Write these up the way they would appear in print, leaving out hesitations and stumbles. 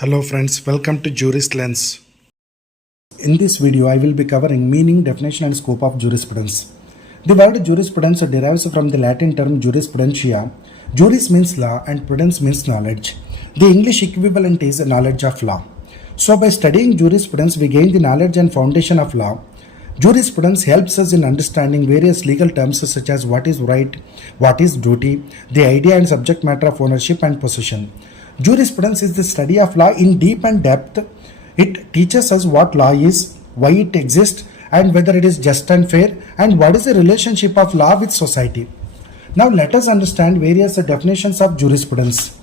Hello friends, welcome to Jurisprudence. In this video, I will be covering meaning, definition and scope of jurisprudence. The word jurisprudence derives from the Latin term jurisprudentia. Juris means law and prudence means knowledge. The English equivalent is knowledge of law. So by studying jurisprudence, we gain the knowledge and foundation of law. Jurisprudence helps us in understanding various legal terms such as what is right, what is duty, the idea and subject matter of ownership and possession. Jurisprudence is the study of law in deep and depth. It teaches us what law is, why it exists, and whether it is just and fair, and what is the relationship of law with society. Now let us understand various definitions of jurisprudence.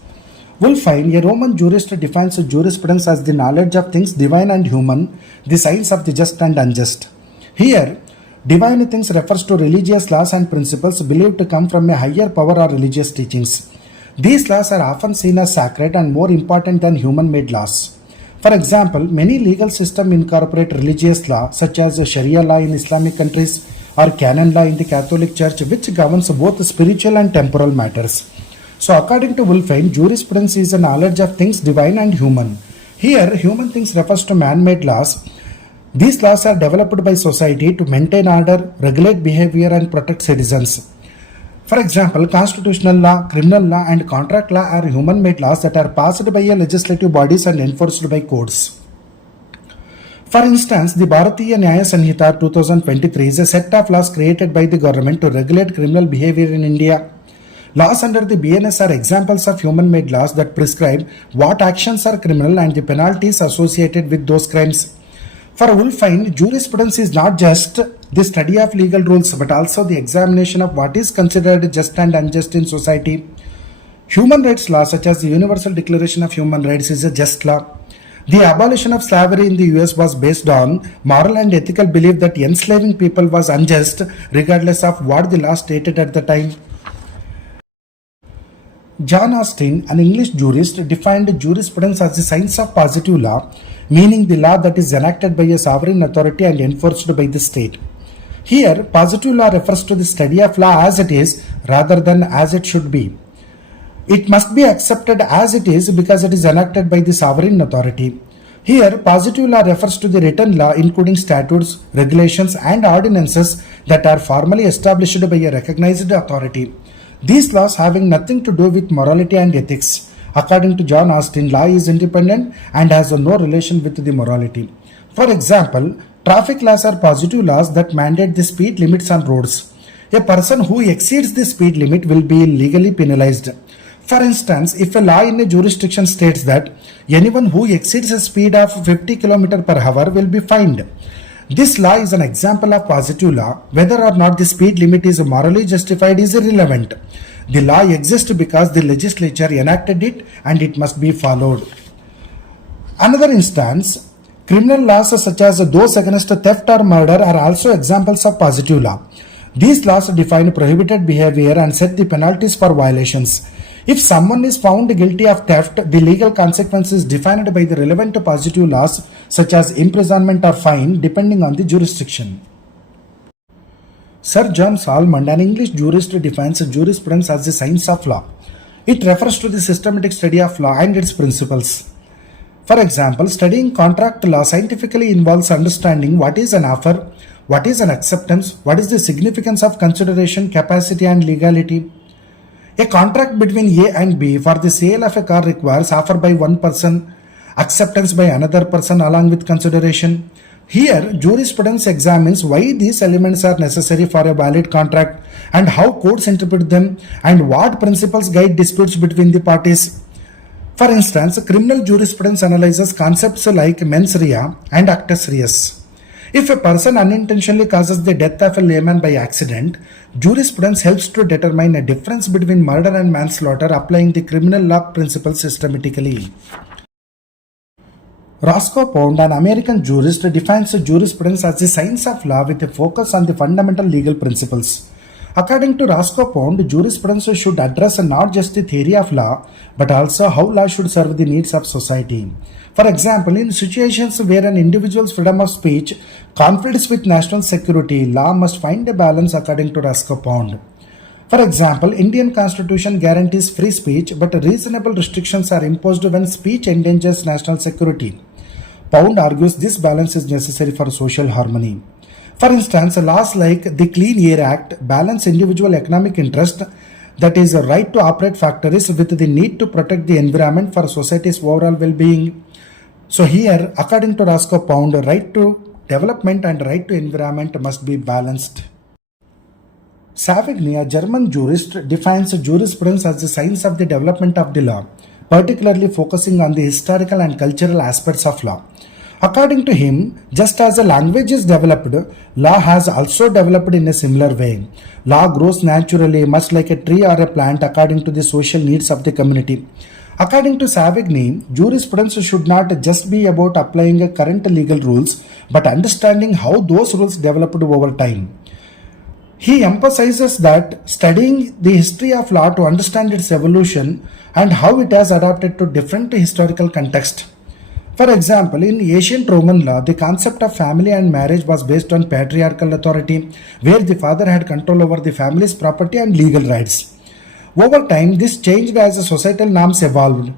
Ulpian, a Roman jurist, defines jurisprudence as the knowledge of things divine and human, the science of the just and unjust. Here, divine things refers to religious laws and principles believed to come from a higher power or religious teachings. These laws are often seen as sacred and more important than human-made laws. For example, many legal systems incorporate religious law such as Sharia law in Islamic countries or canon law in the Catholic Church, which governs both spiritual and temporal matters. So according to Ulpian, jurisprudence is a knowledge of things divine and human. Here, human things refers to man-made laws. These laws are developed by society to maintain order, regulate behavior and protect citizens. For example, constitutional law, criminal law and contract law are human-made laws that are passed by a legislative bodies and enforced by courts. For instance, the Bharatiya Nyaya Sanhita 2023 is a set of laws created by the government to regulate criminal behavior in India. Laws under the BNS are examples of human-made laws that prescribe what actions are criminal and the penalties associated with those crimes. For Ulpian, jurisprudence is not just the study of legal rules but also the examination of what is considered just and unjust in society. Human rights law such as the Universal Declaration of Human Rights is a just law. The abolition of slavery in the US was based on moral and ethical belief that enslaving people was unjust regardless of what the law stated at the time. John Austin, an English jurist, defined jurisprudence as the science of positive law, meaning the law that is enacted by a sovereign authority and enforced by the state. Here, positive law refers to the study of law as it is rather than as it should be. It must be accepted as it is because it is enacted by the sovereign authority. Here, positive law refers to the written law including statutes, regulations and ordinances that are formally established by a recognized authority. These laws having nothing to do with morality and ethics. According to John Austin, law is independent and has no relation with the morality. For example, traffic laws are positive laws that mandate the speed limits on roads. A person who exceeds the speed limit will be legally penalized. For instance, if a law in a jurisdiction states that anyone who exceeds a speed of 50 km per hour will be fined, this law is an example of positive law. Whether or not the speed limit is morally justified is irrelevant. The law exists because the legislature enacted it and it must be followed. Another instance, criminal laws such as those against theft or murder are also examples of positive law. These laws define prohibited behavior and set the penalties for violations. If someone is found guilty of theft, the legal consequence is defined by the relevant positive laws such as imprisonment or fine depending on the jurisdiction. Sir John Salmond, an English jurist, defines jurisprudence as the science of law. It refers to the systematic study of law and its principles. For example, studying contract law scientifically involves understanding what is an offer, what is an acceptance, what is the significance of consideration, capacity and legality. A contract between A and B for the sale of a car requires offer by one person, acceptance by another person along with consideration. Here, jurisprudence examines why these elements are necessary for a valid contract and how courts interpret them and what principles guide disputes between the parties. For instance, criminal jurisprudence analyzes concepts like mens rea and actus reus. If a person unintentionally causes the death of a layman by accident, jurisprudence helps to determine a difference between murder and manslaughter, applying the criminal law principle systematically. Roscoe, an American jurist, defines jurisprudence as the science of law with a focus on the fundamental legal principles. According to Roscoe, jurisprudence should address not just the theory of law, but also how law should serve the needs of society. For example, in situations where an individual's freedom of speech conflicts with national security, law must find a balance according to Roscoe. For example, Indian Constitution guarantees free speech, but reasonable restrictions are imposed when speech endangers national security. Pound argues this balance is necessary for social harmony. For instance, laws like the Clean Air Act balance individual economic interest, that is a right to operate factories, with the need to protect the environment for society's overall well-being. So here, according to Roscoe Pound, right to development and right to environment must be balanced. Savigny, a German jurist, defines jurisprudence as the science of the development of the law, particularly focusing on the historical and cultural aspects of law. According to him, just as a language is developed, law has also developed in a similar way. Law grows naturally, much like a tree or a plant, according to the social needs of the community. According to Savigny, jurisprudence should not just be about applying current legal rules, but understanding how those rules developed over time. He emphasizes that studying the history of law to understand its evolution and how it has adapted to different historical contexts. For example, in ancient Roman law, the concept of family and marriage was based on patriarchal authority, where the father had control over the family's property and legal rights. Over time, this changed as societal norms evolved.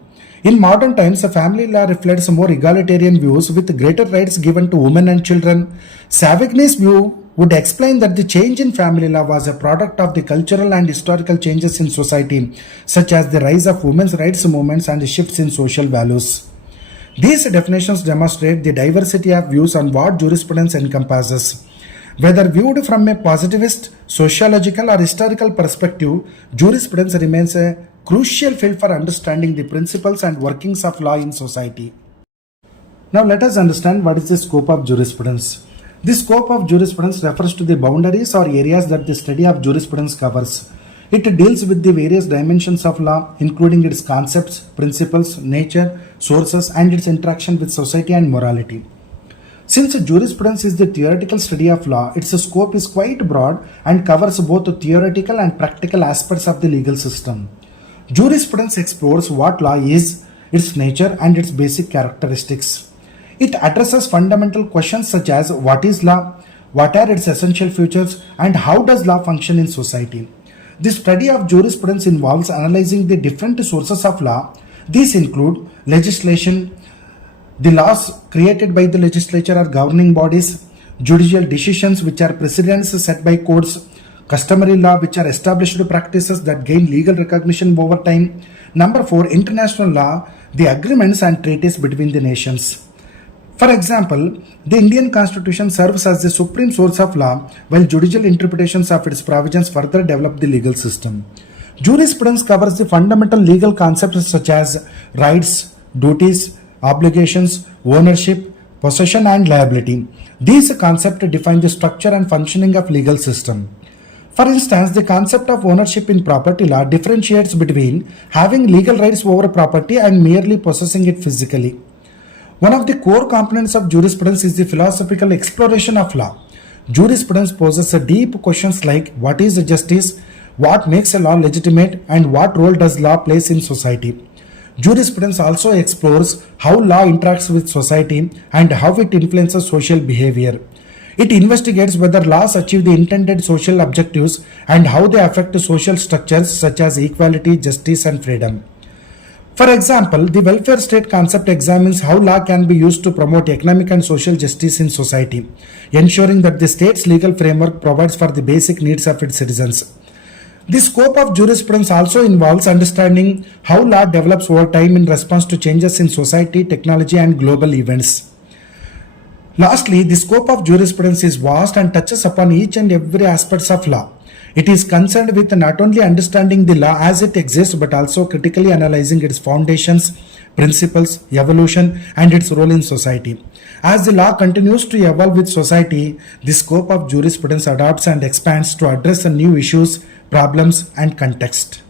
In modern times, family law reflects more egalitarian views with greater rights given to women and children. Savigny's view would explain that the change in family law was a product of the cultural and historical changes in society, such as the rise of women's rights movements and shifts in social values. These definitions demonstrate the diversity of views on what jurisprudence encompasses. Whether viewed from a positivist, sociological, or historical perspective, jurisprudence remains a crucial field for understanding the principles and workings of law in society. Now let us understand what is the scope of jurisprudence. The scope of jurisprudence refers to the boundaries or areas that the study of jurisprudence covers. It deals with the various dimensions of law, including its concepts, principles, nature, sources, and its interaction with society and morality. Since jurisprudence is the theoretical study of law, its scope is quite broad and covers both theoretical and practical aspects of the legal system. Jurisprudence explores what law is, its nature, and its basic characteristics. It addresses fundamental questions such as what is law, what are its essential features, and how does law function in society. The study of jurisprudence involves analyzing the different sources of law. These include legislation, the laws created by the legislature or governing bodies, judicial decisions which are precedents set by courts, customary law which are established practices that gain legal recognition over time. Number 4, international law, the agreements and treaties between the nations. For example, the Indian Constitution serves as the supreme source of law, while judicial interpretations of its provisions further develop the legal system. Jurisprudence covers the fundamental legal concepts such as rights, duties, obligations, ownership, possession, and liability. These concepts define the structure and functioning of legal system. For instance, the concept of ownership in property law differentiates between having legal rights over property and merely possessing it physically. One of the core components of jurisprudence is the philosophical exploration of law. Jurisprudence poses deep questions like what is justice, what makes a law legitimate, and what role does law play in society. Jurisprudence also explores how law interacts with society and how it influences social behavior. It investigates whether laws achieve the intended social objectives and how they affect social structures such as equality, justice, and freedom. For example, the welfare state concept examines how law can be used to promote economic and social justice in society, ensuring that the state's legal framework provides for the basic needs of its citizens. The scope of jurisprudence also involves understanding how law develops over time in response to changes in society, technology, and global events. Lastly, the scope of jurisprudence is vast and touches upon each and every aspect of law. It is concerned with not only understanding the law as it exists, but also critically analyzing its foundations, principles, evolution, and its role in society. As the law continues to evolve with society, the scope of jurisprudence adapts and expands to address the new issues, problems, and context.